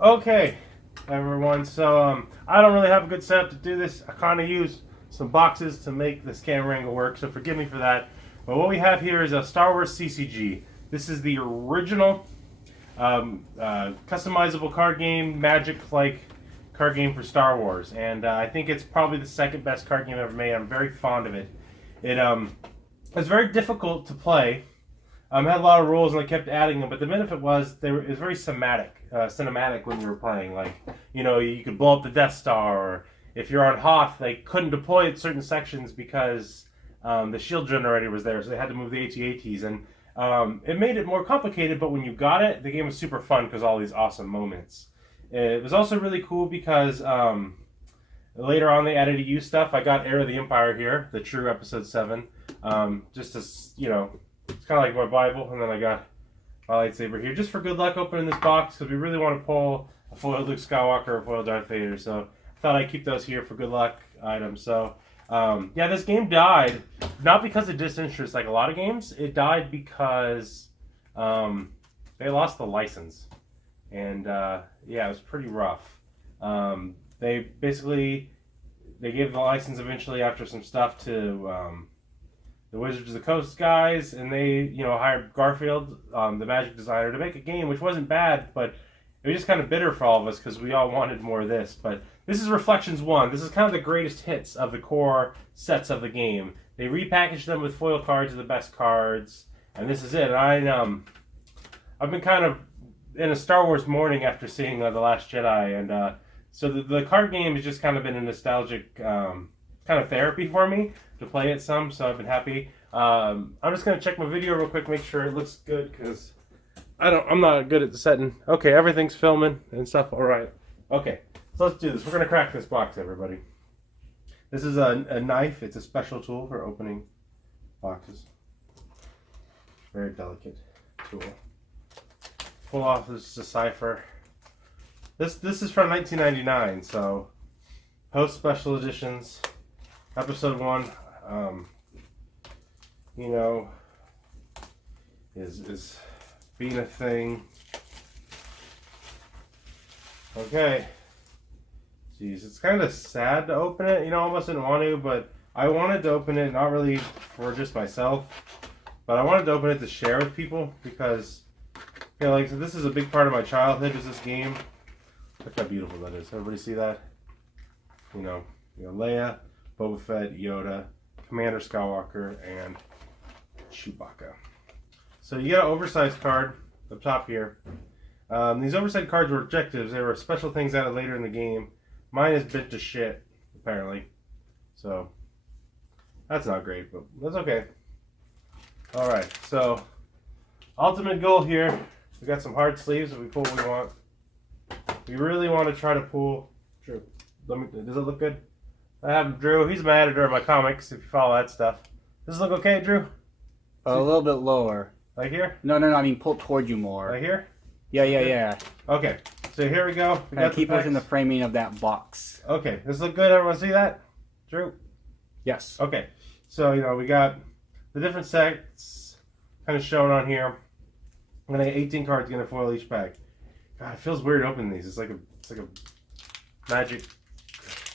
Okay, everyone. So I don't really have a good setup to do this. I kind of use some boxes to make this camera angle work, so forgive me for that. But what we have here is a Star Wars CCG. This is the original customizable card game, Magic-like card game for Star Wars, and I think it's probably the second best card game ever made. I'm very fond of it. It's very difficult to play. It had a lot of rules, and I kept adding them. But the benefit was it was very cinematic when you were playing. Like, you know, you could blow up the Death Star, or if you're on Hoth, they couldn't deploy at certain sections because the shield generator was there, so they had to move the AT-ATs, and it made it more complicated. But when you got it, the game was super fun because all these awesome moments. It was also really cool because later on they added EU stuff. I got Heir of the Empire here, the true Episode 7, just to, you know, it's kind of like my Bible, and then I got my lightsaber here, just for good luck opening this box, because we really want to pull a foiled Luke Skywalker or a foiled Darth Vader, so I thought I'd keep those here for good luck items. So, yeah, this game died, not because of disinterest like a lot of games. It died because they lost the license, and yeah, it was pretty rough. They gave the license eventually after some stuff to the Wizards of the Coast guys, and they, you know, hired Garfield, the Magic designer, to make a game which wasn't bad, but it was just kind of bitter for all of us because we all wanted more of this. But this is Reflections 1. This is kind of the greatest hits of the core sets of the game. They repackaged them with foil cards of the best cards, and this is it. I've been kind of in a Star Wars morning after seeing The Last Jedi, and so the card game has just kind of been a nostalgic kind of therapy for me to play it some, so I've been happy. I'm just gonna check my video real quick, make sure it looks good, because I'm not good at the setting. Okay, everything's filming and stuff. All right. Okay, so let's do this. We're gonna crack this box, everybody. This is a knife. It's a special tool for opening boxes. Very delicate tool. Pull off this decipher. This is from 1999, so post special editions. Episode 1, you know, is being a thing. Okay. Jeez, it's kind of sad to open it. You know, I almost didn't want to, but I wanted to open it, not really for just myself, but I wanted to open it to share with people because, you know, like, so this is a big part of my childhood, is this game. Look how beautiful that is. Everybody see that? You know, Leia, Boba Fett, Yoda, Commander Skywalker, and Chewbacca. So you get an oversized card up top here. These oversized cards were objectives. They were special things added later in the game. Mine is bent to shit, apparently. So that's not great, but that's okay. Alright, so ultimate goal here. We got some hard sleeves if we pull what we want. We really want to try to pull. Sure. Does it look good? I have Drew. He's my editor of my comics, if you follow that stuff. Does it look okay, Drew? A little bit lower. Like here? No, I mean pull toward you more. Like here? Yeah. Okay, so here we go. We got keep within the framing of that box. Okay, does this look good? Everyone see that? Drew? Yes. Okay, so, you know, we got the different sets kind of shown on here. I'm going to get 18 cards, going to foil each pack. God, it feels weird opening these. It's like a magic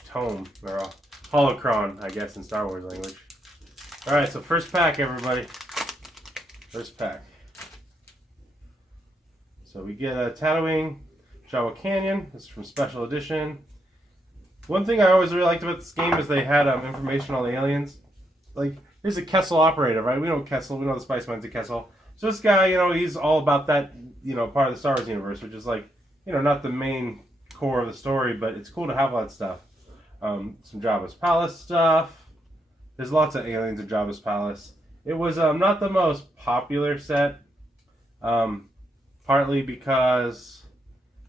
tome, or a holocron, I guess, in Star Wars language. Alright, so first pack, everybody. First pack. So we get a Tatooine Jawa Canyon. This is from Special Edition. One thing I always really liked about this game is they had information on the aliens. Like, here's a Kessel operator, right? We know Kessel. We know the Spice Mine's a Kessel. So this guy, you know, he's all about that, you know, part of the Star Wars universe, which is like, you know, not the main core of the story, but it's cool to have all that stuff. Some Jabba's Palace stuff. There's lots of aliens in Jabba's Palace. It was not the most popular set, partly because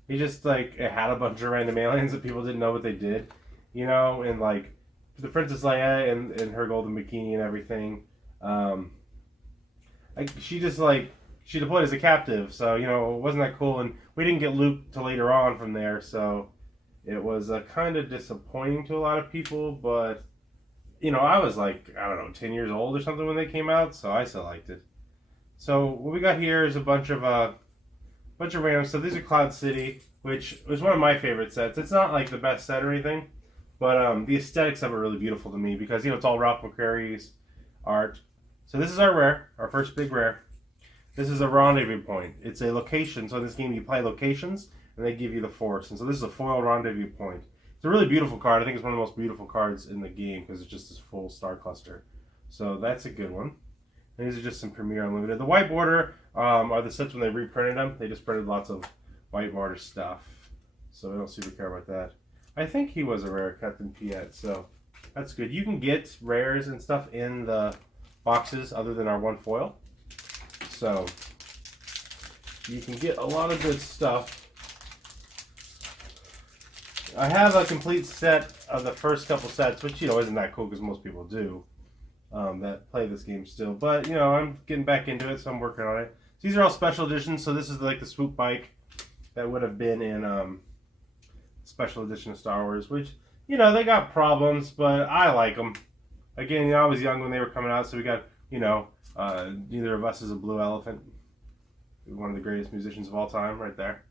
he just, like, it had a bunch of random aliens that people didn't know what they did, you know, and, like, the Princess Leia and her golden bikini and everything, like, she deployed as a captive, so, you know, it wasn't that cool, and we didn't get Luke till later on from there, so it was kind of disappointing to a lot of people, but, you know, I was like, I don't know, 10 years old or something when they came out, so I still liked it. So what we got here is a bunch of random stuff. These are Cloud City. which was one of my favorite sets. It's not like the best set or anything, but the aesthetics of it are really beautiful to me because, you know, it's all Ralph McQuarrie's art. So this is our rare, our first big rare. This is a rendezvous point. It's a location. So in this game you play locations and they give you the Force. And so this is a foil rendezvous point. It's a really beautiful card. I think it's one of the most beautiful cards in the game because it's just this full star cluster. So that's a good one. And these are just some Premier Unlimited. The white border are the sets when they reprinted them. They just printed lots of white border stuff. So I don't super care about that. I think he was a rare, Captain Piet, so that's good. You can get rares and stuff in the boxes other than our one foil. So you can get a lot of good stuff. I have a complete set of the first couple sets, which, you know, isn't that cool because most people do that play this game still. But, you know, I'm getting back into it, so I'm working on it. These are all special editions, so this is like the swoop bike that would have been in special edition of Star Wars, which, you know, they got problems, but I like them. Again, you know, I was young when they were coming out, so we got, you know, Neither of Us is a Blue Elephant. One of the greatest musicians of all time, right there.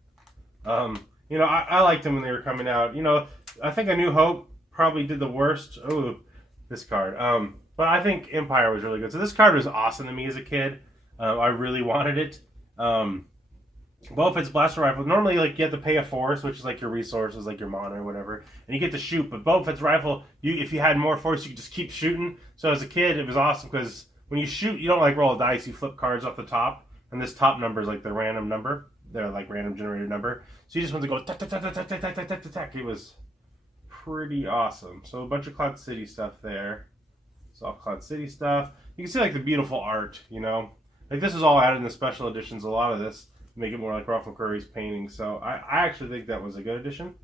You know, I liked them when they were coming out. You know, I think A New Hope probably did the worst. Oh, this card. But I think Empire was really good. So this card was awesome to me as a kid. I really wanted it. Boba Fett's blaster rifle. Normally, like, you have to pay a Force, which is like your resources, like your mana or whatever, and you get to shoot. But Boba Fett's rifle, if you had more Force, you could just keep shooting. So as a kid, it was awesome because when you shoot, you don't like roll a dice. You flip cards off the top, and this top number is like the random number. They're like random generated number. So you just want to go tack, tack, tack, tack, tack, tack, tack, tack, tack. It was pretty awesome. So a bunch of Cloud City stuff there. It's all Cloud City stuff. You can see like the beautiful art, you know. Like this is all added in the special editions. A lot of this make it more like Ralph McQuarrie's painting. So I actually think that was a good addition.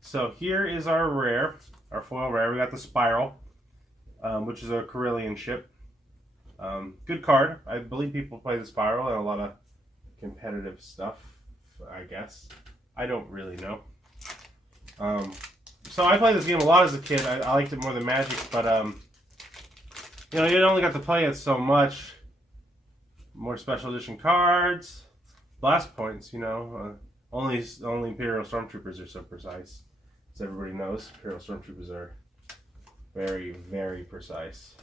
So here is our rare, our foil rare. We got the Spiral, which is a Corellian ship. Good card. I believe people play the Spiral and a lot of competitive stuff, I guess. I don't really know. So I played this game a lot as a kid. I liked it more than Magic, but you know, you only got to play it so much. More special edition cards. Blast points, you know, only Imperial Stormtroopers are so precise. As everybody knows, Imperial Stormtroopers are very, very precise.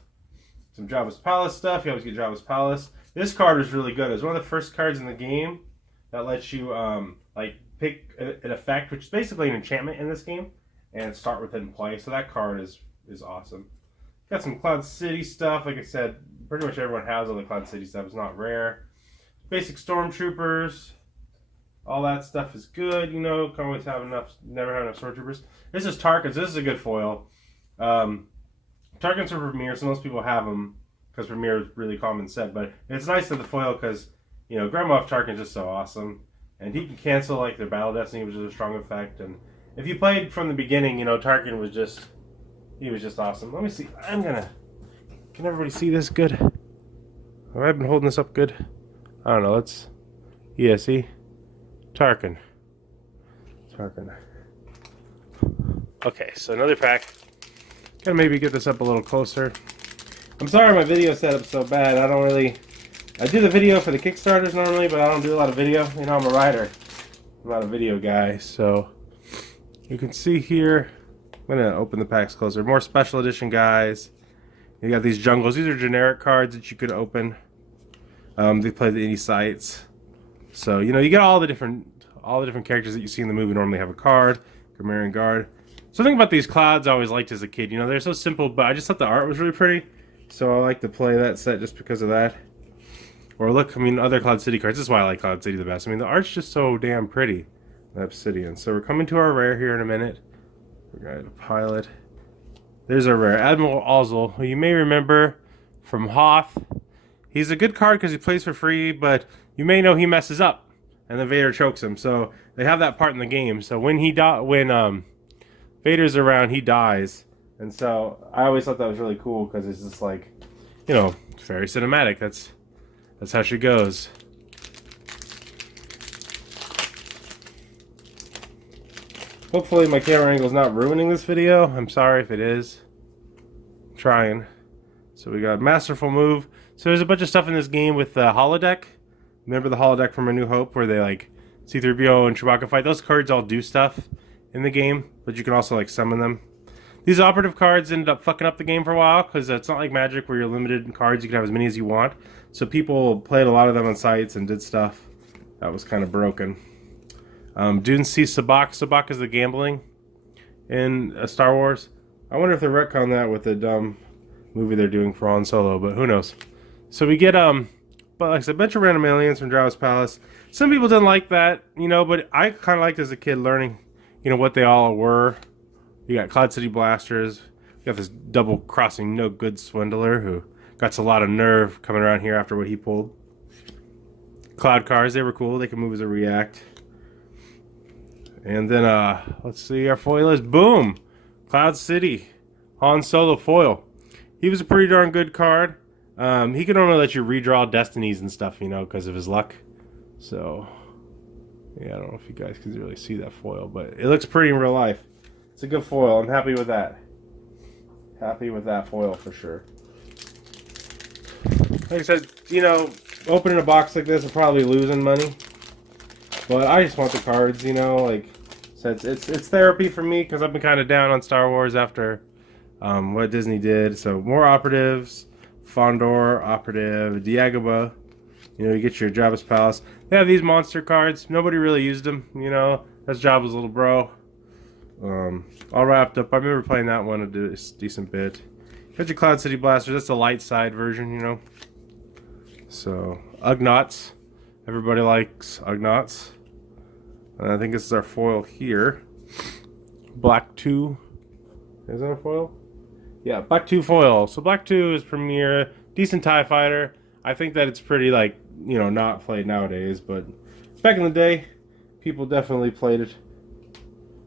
Some Jabba's Palace stuff. You always get Jabba's Palace. This card is really good. It's one of the first cards in the game that lets you like pick an effect, which is basically an enchantment in this game, and start with it in play. So that card is awesome. Got some Cloud City stuff. Like I said, pretty much everyone has all the Cloud City stuff. It's not rare. Basic Stormtroopers, all that stuff is good. You know, can always have enough. Never have enough Stormtroopers. This is Tarkin. So this is a good foil. Tarkin's are Premier, so most people have them because Premier is really common set. But it's nice to the foil because, you know, Grand Moff Tarkin's just so awesome, and he can cancel like their Battle Destiny, which is a strong effect. And if you played from the beginning, you know, Tarkin was just awesome. Let me see. Can everybody see this good? Have I been holding this up good? I don't know, let's... Yeah, see? Tarkin. Okay, so another pack. Gotta maybe get this up a little closer. I'm sorry my video setup's so bad. I do the video for the Kickstarters normally, but I don't do a lot of video. You know, I'm a writer. I'm not a video guy, so... You can see here... I'm gonna open the packs closer. More special edition guys. You got these jungles. These are generic cards that you could open. They play the indie sites, so you know you get all the different characters that you see in the movie normally have a card. Grammarian Guard. Something about these clouds I always liked as a kid. You know, they're so simple, but I just thought the art was really pretty, so I like to play that set just because of that. Or look, I mean, other Cloud City cards. This is why I like Cloud City the best. I mean, the art's just so damn pretty. The Obsidian. So we're coming to our rare here in a minute. We're going to pilot. There's our rare, Admiral Ozzel, who you may remember from Hoth. He's a good card because he plays for free, but you may know he messes up, and then Vader chokes him. So they have that part in the game. So when Vader's around, he dies, and so I always thought that was really cool because it's just like, you know, very cinematic. That's how she goes. Hopefully my camera angle is not ruining this video. I'm sorry if it is. I'm trying. So we got Masterful Move. So there's a bunch of stuff in this game with the holodeck. Remember the holodeck from A New Hope where they like C-3PO and Chewbacca fight. Those cards all do stuff in the game, but you can also like summon them. These operative cards ended up fucking up the game for a while because it's not like Magic where you're limited in cards. You can have as many as you want. So people played a lot of them on sites and did stuff that was kind of broken. Didn't see Sabacc. Sabacc is the gambling in Star Wars. I wonder if they retcon that with the dumb movie they're doing for Han Solo, but who knows. So we get but like I said, a bunch of random aliens from Jabba's palace. Some people didn't like that, you know, but I kind of liked as a kid learning, you know, what they all were. You got Cloud City blasters. You got this double-crossing no-good swindler who got a lot of nerve coming around here after what he pulled. Cloud cars, they were cool. They could move as a react. And then, let's see, our foil is, boom! Cloud City. Han Solo foil. He was a pretty darn good card. He could only let you redraw destinies and stuff, you know, because of his luck. So, yeah, I don't know if you guys can really see that foil, but it looks pretty in real life. It's a good foil. I'm happy with that. Happy with that foil for sure. Like I said, you know, opening a box like this, I'm probably losing money. But I just want the cards, you know, like, so it's therapy for me because I've been kind of down on Star Wars after what Disney did. So more operatives, Fondor, operative, Dagobah. You know, you get your Jabba's palace. They have these monster cards. Nobody really used them, you know. That's Jabba's little bro. All wrapped up. I remember playing that one a decent bit. Got your Cloud City blasters. That's the light side version, you know. So Ugnaughts. Everybody likes Ugnaughts. And I think this is our foil here. Black 2. Is that a foil? Yeah, Black 2 foil. So Black 2 is Premier. Decent TIE fighter. I think that it's pretty, like, you know, not played nowadays. But back in the day, people definitely played it.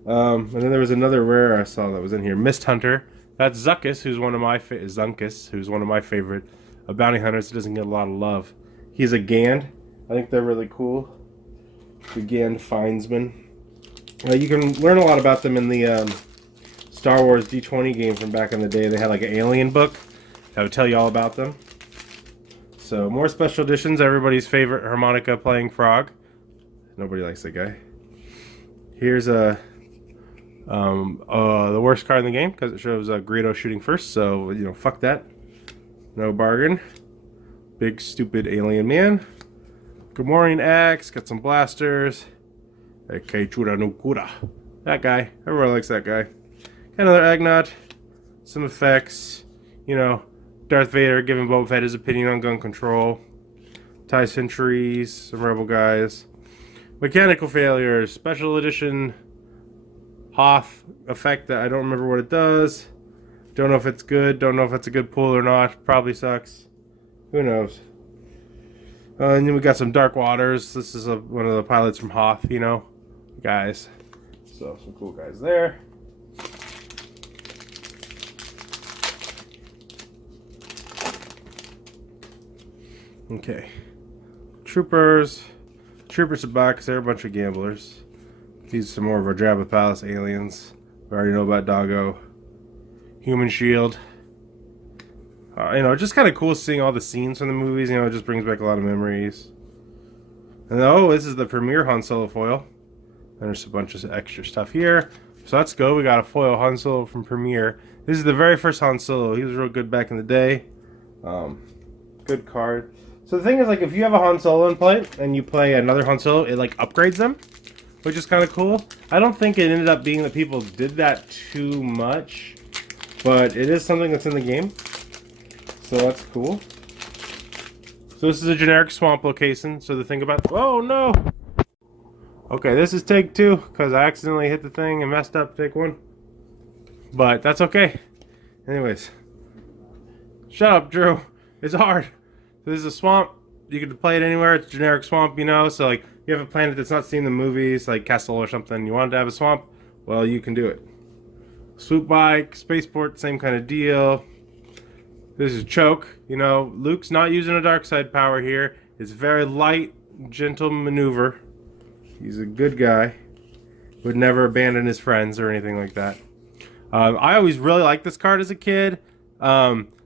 And then there was another rare I saw that was in here. Mist Hunter. That's Zuckuss, who's one of my favorite bounty hunters. That doesn't get a lot of love. He's a Gand. I think they're really cool. The Gand Findsman. You can learn a lot about them in the Star Wars D20 game from back in the day. They had like an alien book that would tell you all about them. So more special editions. Everybody's favorite harmonica playing frog. Nobody likes that guy. Here's the worst card in the game because it shows Greedo shooting first. So you know, fuck that. No bargain. Big stupid alien man. Gamorrean axe. Got some blasters. Keichura no Kura. That guy. Everybody likes that guy. Got another Agnaut. Some effects. You know, Darth Vader giving Boba Fett his opinion on gun control. TIE Sentries. Some rebel guys. Mechanical failures. Special edition Hoth effect that I don't remember what it does. Don't know if it's good. Don't know if it's a good pull or not. Probably sucks. Who knows? And then we got some Dark Waters. This is one of the pilots from Hoth, you know, guys. So some cool guys there. Okay. Troopers Sabacc. They're a bunch of gamblers. These are some more of our Jabba Palace aliens. We already know about Doggo. Human Shield. You know, just kind of cool seeing all the scenes from the movies. You know, it just brings back a lot of memories. And oh, this is the Premier Han Solo foil. And there's a bunch of extra stuff here. So let's go. We got a foil Han Solo from Premier. This is the very first Han Solo. He was real good back in the day. Good card. So the thing is, like, if you have a Han Solo in play and you play another Han Solo, it like upgrades them, which is kind of cool. I don't think it ended up being that people did that too much, but it is something that's in the game. So that's cool. So this is a generic swamp location. So the thing about... Oh, no! Okay, this is take 2, because I accidentally hit the thing and messed up take 1. But that's okay. Anyways. Shut up, Drew. It's hard. This is a swamp. You can play it anywhere. It's a generic swamp, you know? So, like, you have a planet that's not seen the movies, like Castle or something. You wanted to have a swamp? Well, you can do it. Swoop bike, spaceport, same kind of deal. This is Choke. You know, Luke's not using a dark side power here. It's very light, gentle maneuver. He's a good guy. Would never abandon his friends or anything like that. I always really liked this card as a kid.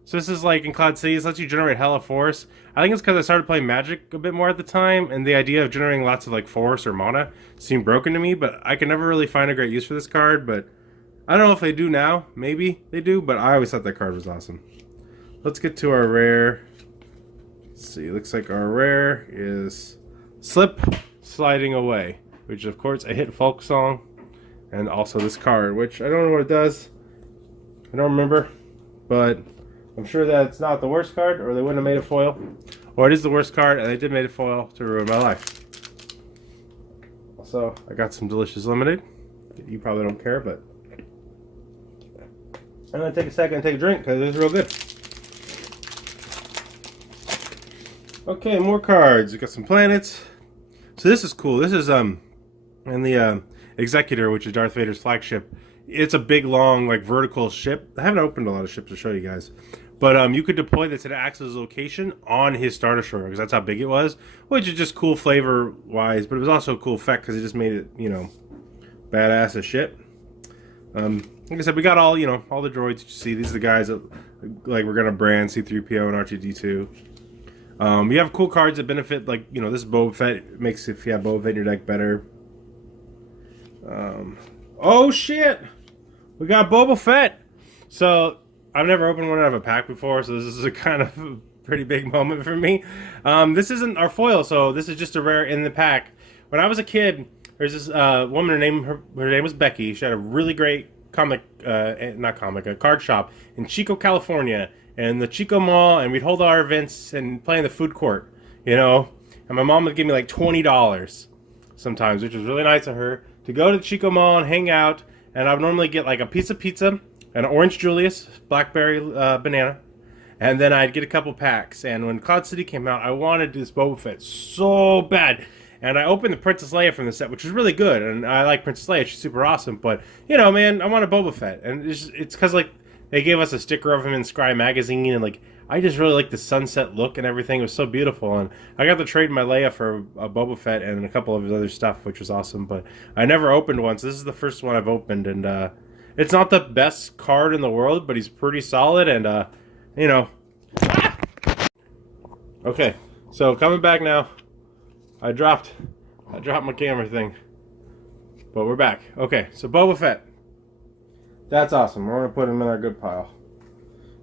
So this is like in Cloud City, it lets you generate hella force. I think it's because I started playing Magic a bit more at the time, and the idea of generating lots of like force or mana seemed broken to me, but I could never really find a great use for this card, but I don't know if they do now. Maybe they do, but I always thought that card was awesome. Let's get to our rare. Let's see, looks like our rare is Slip Sliding Away, which is of course a hit folk song, and also this card, which I don't know what it does. I don't remember, but I'm sure that it's not the worst card, or they wouldn't have made a foil. Or it is the worst card, and they did make a foil to ruin my life. So, I got some delicious lemonade. You probably don't care, but I'm going to take a second and take a drink, because it's real good. Okay, more cards. We got some planets. So this is cool. This is, in the Executor, which is Darth Vader's flagship. It's a big, long, like, vertical ship. I haven't opened a lot of ships to show you guys. But you could deploy this at Axel's location on his Star Destroyer, because that's how big it was. Which is just cool flavor-wise, but it was also a cool effect, because it just made it, you know, badass as shit. Like I said, we got all, you know, all the droids you see. These are the guys that, like, we're going to brand C-3PO and R2-D2. You have cool cards that benefit, like, you know, this Boba Fett. It makes, if you have Boba Fett in your deck, better. Oh, shit! We got Boba Fett! So, I've never opened one out of a pack before, so this is a kind of a pretty big moment for me. This isn't our foil, so this is just a rare in the pack. When I was a kid, there's this woman, her name was Becky. She had a really great a card shop in Chico, California, and the Chico Mall, and we'd hold our events and play in the food court, you know. And my mom would give me like $20 sometimes, which was really nice of her, to go to the Chico Mall and hang out. And I would normally get like a piece of pizza, an orange Julius, blackberry banana, and then I'd get a couple packs. And when Cloud City came out, I wanted this Boba Fett so bad. And I opened the Princess Leia from the set, which was really good. And I like Princess Leia; she's super awesome. But you know, man, I want a Boba Fett, and it's because like they gave us a sticker of him in Scry magazine, and like I just really like the sunset look and everything. It was so beautiful, and I got to trade my Leia for a Boba Fett and a couple of his other stuff, which was awesome. But I never opened one, so this is the first one I've opened, and it's not the best card in the world, but he's pretty solid, and you know. Okay, so coming back now. I dropped my camera thing, but we're back. Okay, so Boba Fett. That's awesome. We're gonna put him in our good pile.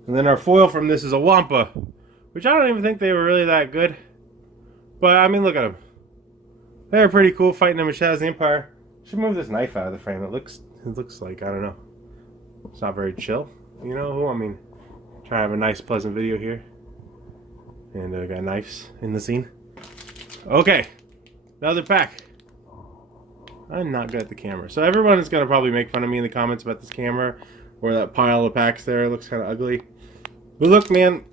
And then our foil from this is a Wampa, which I don't even think they were really that good. But I mean, look at them. They were pretty cool fighting them in Shadows of the Empire. Should move this knife out of the frame. It looks like, I don't know. It's not very chill. You know, I mean, trying to have a nice, pleasant video here. And I got knives in the scene. Okay, another pack. I'm not good at the camera. So everyone is going to probably make fun of me in the comments about this camera, or that pile of packs there. It looks kind of ugly. But look, man,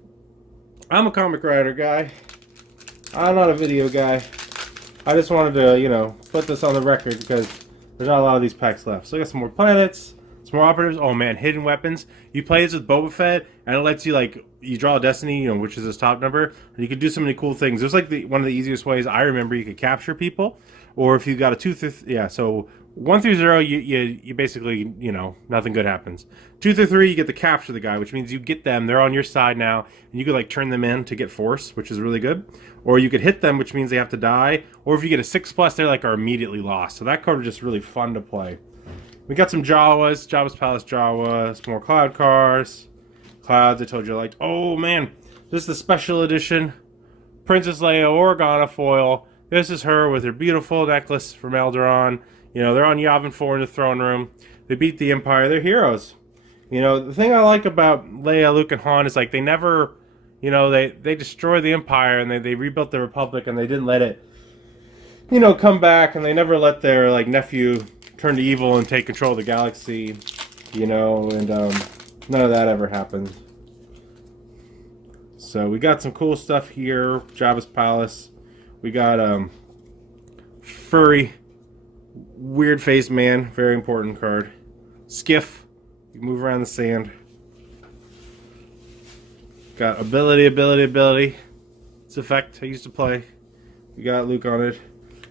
I'm a comic writer guy. I'm not a video guy. I just wanted to, you know, put this on the record because there's not a lot of these packs left. So I got some more planets, some more operatives. Oh man, hidden weapons. You play this with Boba Fett, and it lets you, like, you draw a destiny, you know, which is his top number, and you can do so many cool things. There's like one of the easiest ways I remember you could capture people, or if you got a 2 through so 1 through 0, you basically, you know, nothing good happens. 2 through 3, you get to capture the guy, which means you get them, they're on your side now, and you could like turn them in to get force, which is really good. Or you could hit them, which means they have to die. Or if you get a 6+, they're like are immediately lost. So that card is just really fun to play. We got some Jawas, Jabba's Palace Jawas, some more Cloud cars. Clouds, I told you I liked. Oh man, this is the special edition Princess Leia Organa foil. This is her with her beautiful necklace from Alderaan. You know, they're on Yavin 4 in the throne room. They beat the Empire. They're heroes. You know, the thing I like about Leia, Luke, and Han is like they never, you know, they destroyed the Empire and they rebuilt the Republic, and they didn't let it, you know, come back, and they never let their like nephew turn to evil and take control of the galaxy, you know, and none of that ever happened. So we got some cool stuff here. Jabba's Palace. We got furry, weird-faced man. Very important card. Skiff. You can move around the sand. Got ability. It's effect I used to play. We got Luke on it.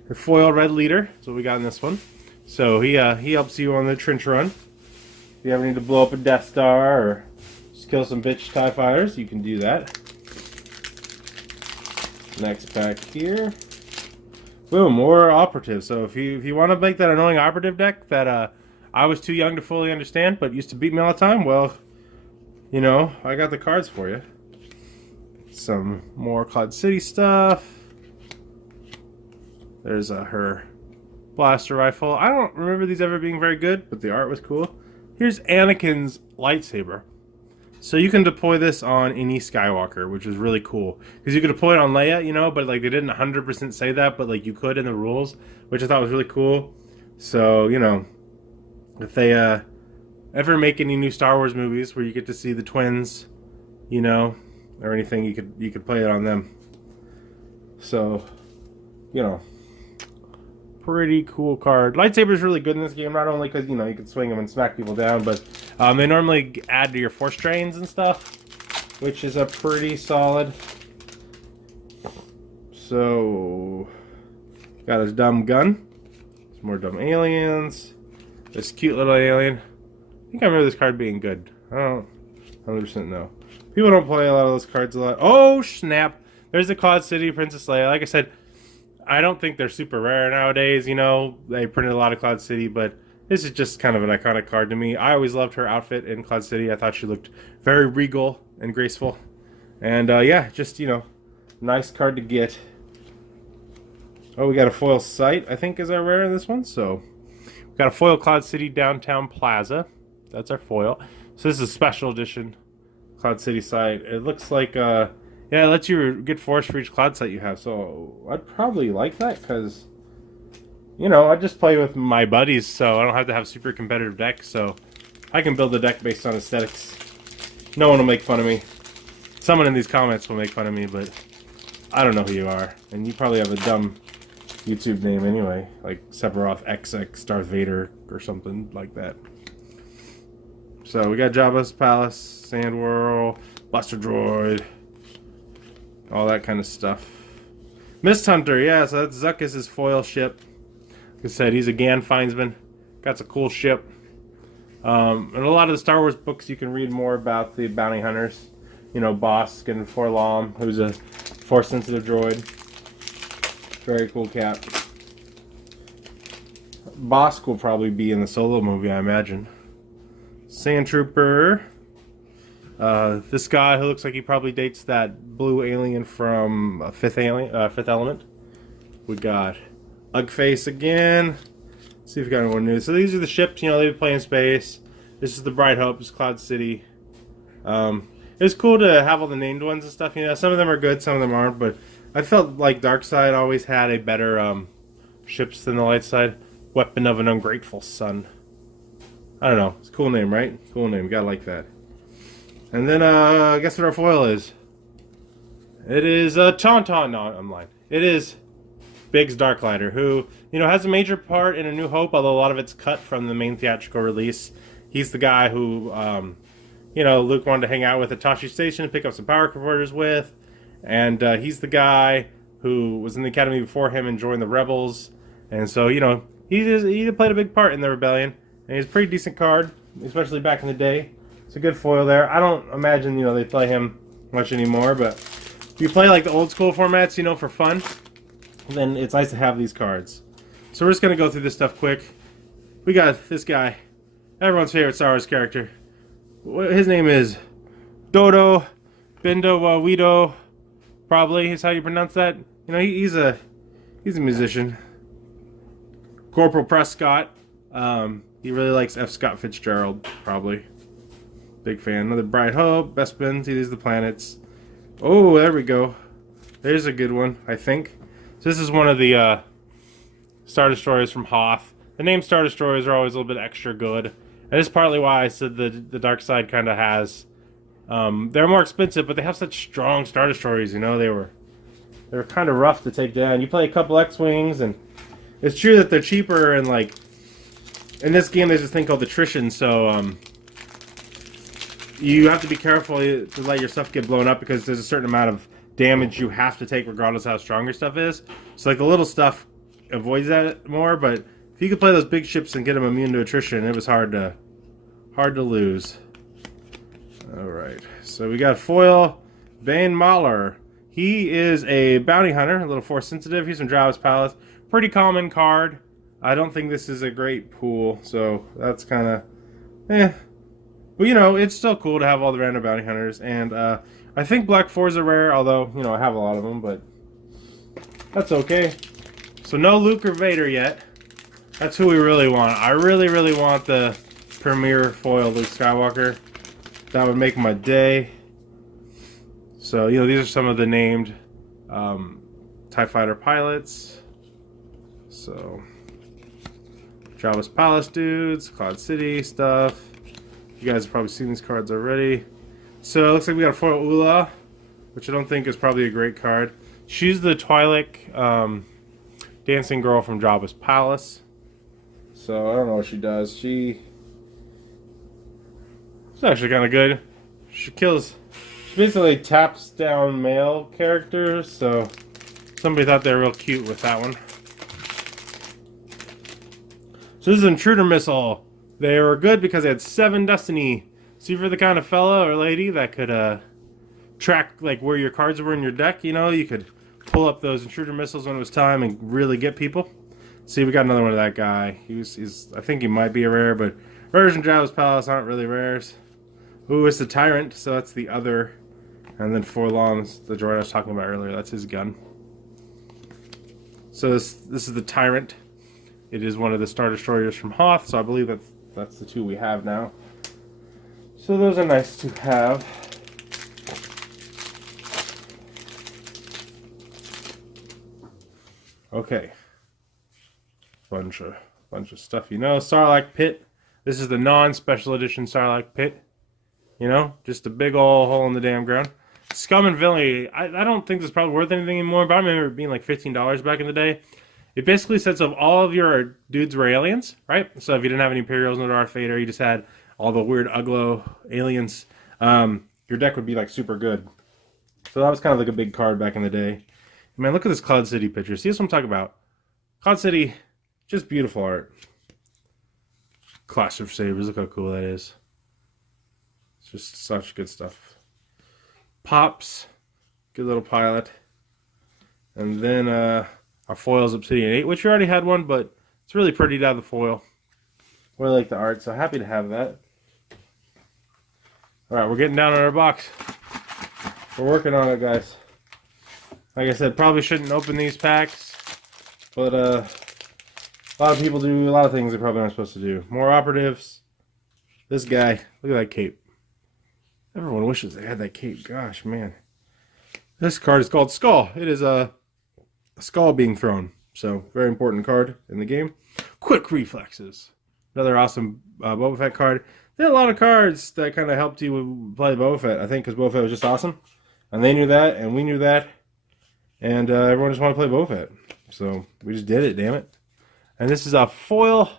Her foil red leader. That's what we got in this one. So he helps you on the trench run. If you ever need to blow up a Death Star or just kill some bitch TIE fighters, you can do that. Next pack here. Boom, more operatives. So if you want to make that annoying operative deck that I was too young to fully understand, but used to beat me all the time, well, you know, I got the cards for you. Some more Cloud City stuff. There's her blaster rifle. I don't remember these ever being very good, but the art was cool. Here's Anakin's lightsaber. So you can deploy this on any Skywalker, which is really cool. Because you could deploy it on Leia, you know, but like they didn't 100% say that, but like you could in the rules, which I thought was really cool. So, you know, if they ever make any new Star Wars movies where you get to see the twins, you know, or anything, you could play it on them. So, you know, pretty cool card. Lightsaber is really good in this game, not only because, you know, you can swing them and smack people down, but they normally add to your force trains and stuff, which is a pretty solid. So, got his dumb gun. Some more dumb aliens. This cute little alien. I think I remember this card being good. I don't 100% know. People don't play a lot of those cards a lot. Oh, snap. There's the Cloud City Princess Leia. Like I said, I don't think they're super rare nowadays, you know. They printed a lot of Cloud City, but this is just kind of an iconic card to me. I always loved her outfit in Cloud City. I thought she looked very regal and graceful. And yeah, just, you know, nice card to get. Oh, we got a foil sight, I think, is our rare in this one. So, we got a foil Cloud City Downtown Plaza. That's our foil. So this is a special edition Cloud City sight. It looks like, yeah, it lets you get force for each cloud sight you have. So, I'd probably like that because, you know, I just play with my buddies, so I don't have to have super competitive decks. So, I can build a deck based on aesthetics. No one will make fun of me. Someone in these comments will make fun of me, but I don't know who you are. And you probably have a dumb YouTube name anyway, like Sephiroth XX Darth Vader or something like that. So we got Jabba's Palace, Sand Whirl, Buster Droid, all that kind of stuff. Mist Hunter, yeah, so that's Zuckuss' foil ship. Like I said, he's a Gan Findsman. Got a cool ship. And a lot of the Star Wars books you can read more about the bounty hunters. You know, Bosk and Forlom, who's a force-sensitive droid. Very cool cap. Bosk will probably be in the Solo movie, I imagine. Sand Trooper. This guy who looks like he probably dates that blue alien from Fifth Element. We got Ugface again. Let's see if we got anyone new. So these are the ships, you know, they play in space. This is the Bright Hope, this is Cloud City. It's cool to have all the named ones and stuff, you know. Some of them are good, some of them aren't, but I felt like Darkseid always had a better ships than the light side. Weapon of an Ungrateful Son. I don't know. It's a cool name, right? Cool name. You gotta like that. And then, guess what our foil is? It is Tauntaun. No, I'm lying. It is Biggs Darklighter, who, you know, has a major part in A New Hope, although a lot of it's cut from the main theatrical release. He's the guy who, you know, Luke wanted to hang out with at Tosche Station and pick up some power converters with. And he's the guy who was in the Academy before him and joined the Rebels. And so, you know, he played a big part in the rebellion. And he's a pretty decent card, especially back in the day. It's a good foil there. I don't imagine, you know, they play him much anymore, but if you play like the old school formats, you know, for fun, then it's nice to have these cards. So we're just going to go through this stuff quick. We got this guy, everyone's favorite Star Wars character. His name is Dodo Bendo Wawido, probably is how you pronounce that. You know, he's a musician. Corporal Prescott. He really likes F. Scott Fitzgerald, probably. Big fan. Another Bright Hope, Bespin. See, these are the planets. Oh, there we go. There's a good one, I think. So this is one of the Star Destroyers from Hoth. The name Star Destroyers are always a little bit extra good. And this is partly why I said the dark side kind of has... they're more expensive, but they have such strong Star Destroyers, you know. They were kind of rough to take down. You play a couple X-Wings, and it's true that they're cheaper, and like... In this game, there's this thing called attrition, so you have to be careful to let your stuff get blown up because there's a certain amount of damage you have to take regardless of how strong your stuff is. So like the little stuff avoids that more, but if you could play those big ships and get them immune to attrition, it was hard to lose. Alright, so we got foil Bane Mauler. He is a bounty hunter, a little force sensitive. He's from Jabba's Palace. Pretty common card. I don't think this is a great pool, so that's kind of eh. But you know, it's still cool to have all the random bounty hunters. And I think Black 4s are rare, although, you know, I have a lot of them, but that's okay. So no Luke or Vader yet. That's who we really want. I really, really want the premier foil Luke Skywalker. That would make my day. So, you know, these are some of the named TIE Fighter pilots. So, Jabba's Palace dudes, Cloud City stuff. You guys have probably seen these cards already. So, it looks like we got a foil Ula, which I don't think is probably a great card. She's the Twi'lek dancing girl from Jabba's Palace. So, I don't know what she does. She's actually kind of good. She basically taps down male characters, so somebody thought they were real cute with that one. So this is Intruder Missile. They were good because they had 7 destiny. So if you're the kind of fella or lady that could track like where your cards were in your deck, you know, you could pull up those Intruder Missiles when it was time and really get people. See, we got another one of that guy. I think he might be a rare, but rares in Jabba's Palace aren't really rares. Ooh, it's the Tyrant, so that's the other. And then Forlom's the droid I was talking about earlier. That's his gun. So this is the Tyrant. It is one of the Star Destroyers from Hoth, so I believe that's the 2 we have now. So those are nice to have. Okay. Bunch of stuff, you know. Sarlacc Pit. This is the non-special edition Sarlacc Pit. You know, just a big old hole in the damn ground. Scum and Villainy. I don't think this is probably worth anything anymore, but I remember it being like $15 back in the day. It basically sets up all of your dudes were aliens, right? So if you didn't have any Imperials, no Darth Vader, you just had all the weird Uglo aliens, your deck would be like super good. So that was kind of like a big card back in the day. Man, look at this Cloud City picture. See, that's what I'm talking about. Cloud City, just beautiful art. Clash of Sabers, look how cool that is. It's just such good stuff. Pops, good little pilot. And then our foil's Obsidian 8, which we already had one, but it's really prettied out of the foil. Really like the art, so happy to have that. Alright, we're getting down on our box. We're working on it, guys. Like I said, probably shouldn't open these packs, but a lot of people do a lot of things they probably aren't supposed to do. More operatives. This guy, look at that cape. Everyone wishes they had that cape. Gosh, man. This card is called Skull. It is a skull being thrown. So, very important card in the game. Quick Reflexes. Another awesome Boba Fett card. There are a lot of cards that kind of helped you play Boba Fett, I think, because Boba Fett was just awesome. And they knew that, and we knew that. And everyone just wanted to play Boba Fett. So, we just did it, damn it. And this is a foil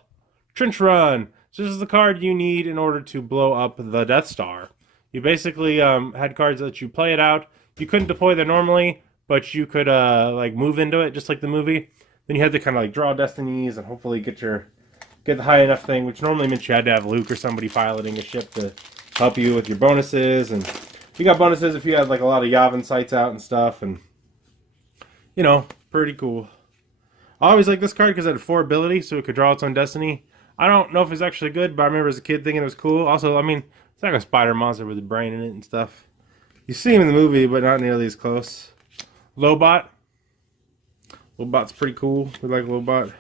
Trench Run. So, this is the card you need in order to blow up the Death Star. You basically had cards that you play it out. You couldn't deploy there normally, but you could like move into it, just like the movie. Then you had to kind of like draw destinies and hopefully get the high enough thing, which normally meant you had to have Luke or somebody piloting a ship to help you with your bonuses. And you got bonuses if you had like a lot of Yavin sites out and stuff, and you know, pretty cool. I always like this card because it had 4 ability, so it could draw its own destiny. I don't know if it's actually good, but I remember as a kid thinking it was cool. Also, I mean, it's like a spider monster with a brain in it and stuff. You see him in the movie, but not nearly as close. Lobot. Lobot's pretty cool. We like Lobot.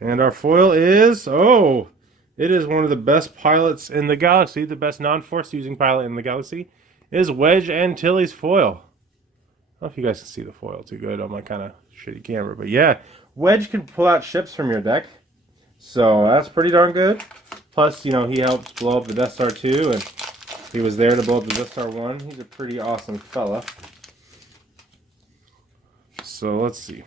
And our foil is... oh! It is one of the best pilots in the galaxy. The best non-force using pilot in the galaxy. It is Wedge Antilles foil. I don't know if you guys can see the foil too good on my kind of shitty camera. But yeah, Wedge can pull out ships from your deck. So that's pretty darn good. Plus, you know, he helped blow up the Death Star 2, and he was there to blow up the Death Star 1. He's a pretty awesome fella. So, let's see.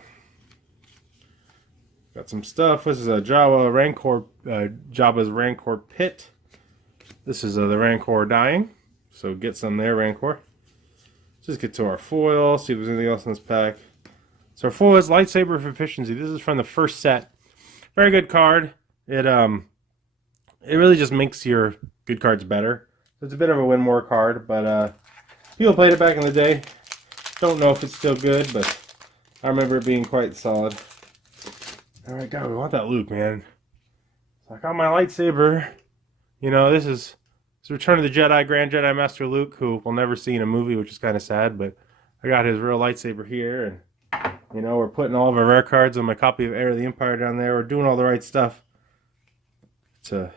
Got some stuff. This is a Jabba's Rancor Pit. This is the Rancor dying. So, get some there, Rancor. Just get to our foil, see if there's anything else in this pack. So, our foil is Lightsaber for Efficiency. This is from the first set. Very good card. It really just makes your good cards better. It's a bit of a win more card, but people played it back in the day. Don't know if it's still good, but I remember it being quite solid. Alright, God, we want that Luke, man. So I got my lightsaber. You know, this is Return of the Jedi, Grand Jedi Master Luke, who we'll never see in a movie, which is kind of sad, but I got his real lightsaber here, and, you know, we're putting all of our rare cards on my copy of Heir of the Empire down there. We're doing all the right stuff to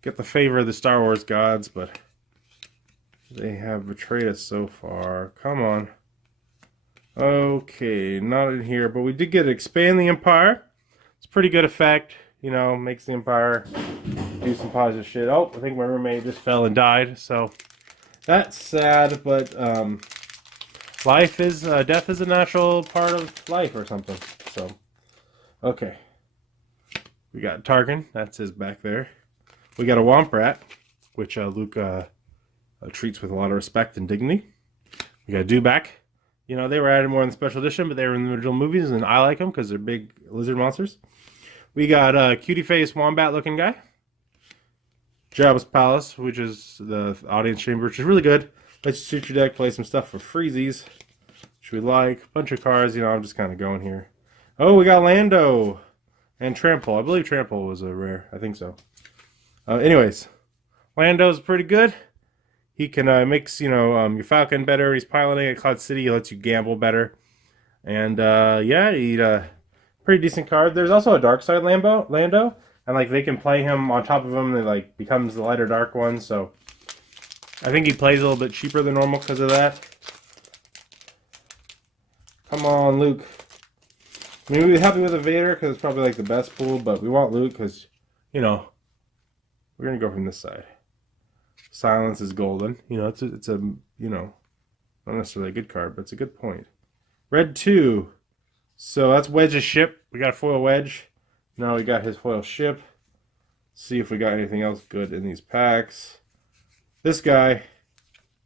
get the favor of the Star Wars gods, but they have betrayed us so far. Come on. Okay, not in here, but we did get Expand the Empire. It's a pretty good effect, you know, makes the Empire do some positive shit. Oh, I think my roommate just fell and died, so that's sad, but death is a natural part of life or something. So, okay. We got Tarkin, that's his back there. We got a Womp Rat, which Luke treats with a lot of respect and dignity. We got a Dewback. You know, they were added more in the special edition, but they were in the original movies, and I like them because they're big lizard monsters. We got a cutie face wombat looking guy. Jabba's Palace, which is the audience chamber, which is really good. Let's shoot your deck, play some stuff for freezies, which we like. Bunch of cards, you know, I'm just kind of going here. Oh, we got Lando and Trample. I believe Trample was a rare. I think so. Anyways, Lando's pretty good. He can mix, you know, your Falcon better. He's piloting at Cloud City. He lets you gamble better. And, yeah, he's a pretty decent card. There's also a Dark Side Lando. And, like, they can play him on top of him. It, like, becomes the lighter dark one. So, I think he plays a little bit cheaper than normal because of that. Come on, Luke. I mean, we'd be happy with a Vader because it's probably, like, the best pool. But we want Luke because, you know, we're going to go from this side. Silence is golden. You know, it's a you know, not necessarily a good card, but it's a good point. Red 2. So that's Wedge's ship. We got a foil Wedge. Now we got his foil ship. See if we got anything else good in these packs. This guy. Let's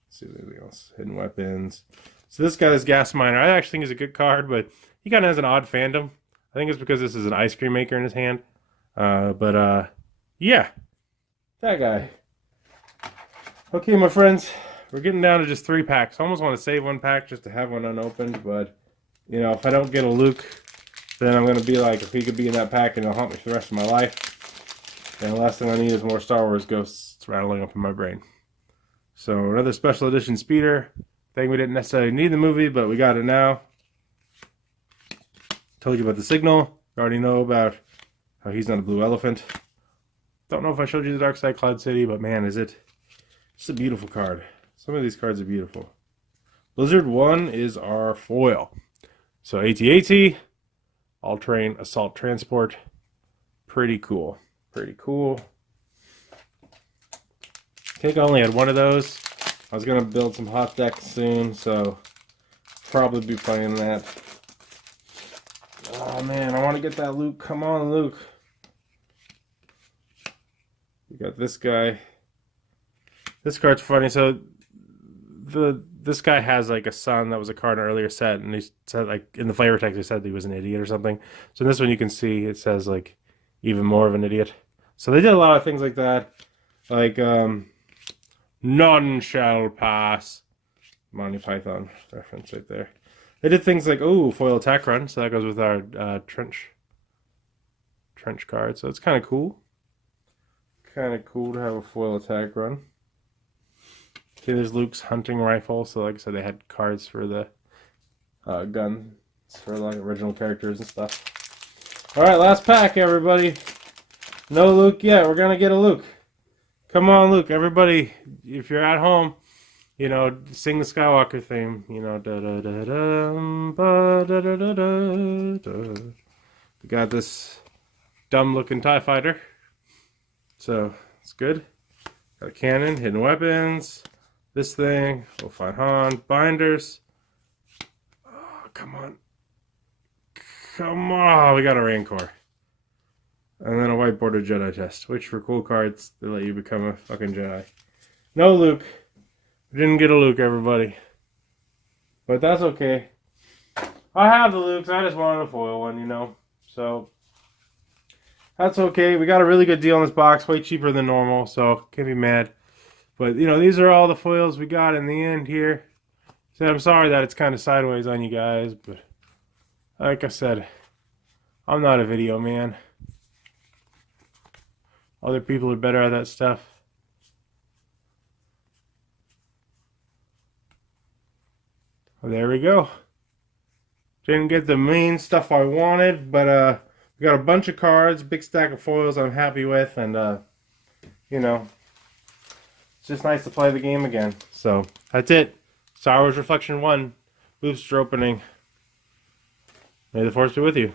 see if there's anything else. Hidden weapons. So this guy, this gas miner, I actually think is a good card, but he kind of has an odd fandom. I think it's because this is an ice cream maker in his hand. Yeah. That guy. Okay, my friends, we're getting down to just 3 packs. I almost want to save 1 pack just to have one unopened, but, you know, if I don't get a Luke, then I'm going to be like, if he could be in that pack and it'll haunt me for the rest of my life. And the last thing I need is more Star Wars ghosts rattling up in my brain. So, another special edition speeder. Thing we didn't necessarily need in the movie, but we got it now. Told you about the signal. You already know about how he's not a blue elephant. Don't know if I showed you the Dark Side Cloud City, but man, is it... It's a beautiful card. Some of these cards are beautiful. Blizzard 1 is our foil. So AT-AT, all-terrain assault transport. Pretty cool. Pretty cool. I think I only had one of those. I was going to build some hot decks soon, so probably be playing that. Oh man, I want to get that Luke. Come on, Luke. We got this guy. This card's funny. So this guy has like a son that was a card in an earlier set, and he said like in the flavor text they said he was an idiot or something. So in this one you can see it says like even more of an idiot. So they did a lot of things like that, like none shall pass. Monty Python reference right there. They did things like foil attack run, so that goes with our trench card. So it's kind of cool. Kind of cool to have a foil attack run. Okay, there's Luke's hunting rifle. So like I said, they had cards for the guns for like original characters and stuff. All right, last pack, everybody. No Luke yet. We're gonna get a Luke. Come on, Luke. Everybody, if you're at home, you know, sing the Skywalker theme. You know, da da da da da da da da. We got this dumb-looking TIE fighter. So it's good. Got a cannon, hidden weapons. This thing, we'll find Han, binders. Oh, come on. Come on, we got a Rancor. And then a whiteboarded Jedi test, which for cool cards, they let you become a fucking Jedi. No Luke. We didn't get a Luke, everybody. But that's okay. I have the Lukes, I just wanted a foil one, you know. So, that's okay. We got a really good deal on this box, way cheaper than normal, so can't be mad. But, you know, these are all the foils we got in the end here. So I'm sorry that it's kind of sideways on you guys, but like I said, I'm not a video man. Other people are better at that stuff. Well, there we go. Didn't get the main stuff I wanted, but we got a bunch of cards, big stack of foils I'm happy with, and you know, it's just nice to play the game again. So that's it. Star Wars Reflection 1 booster opening. May the Force be with you.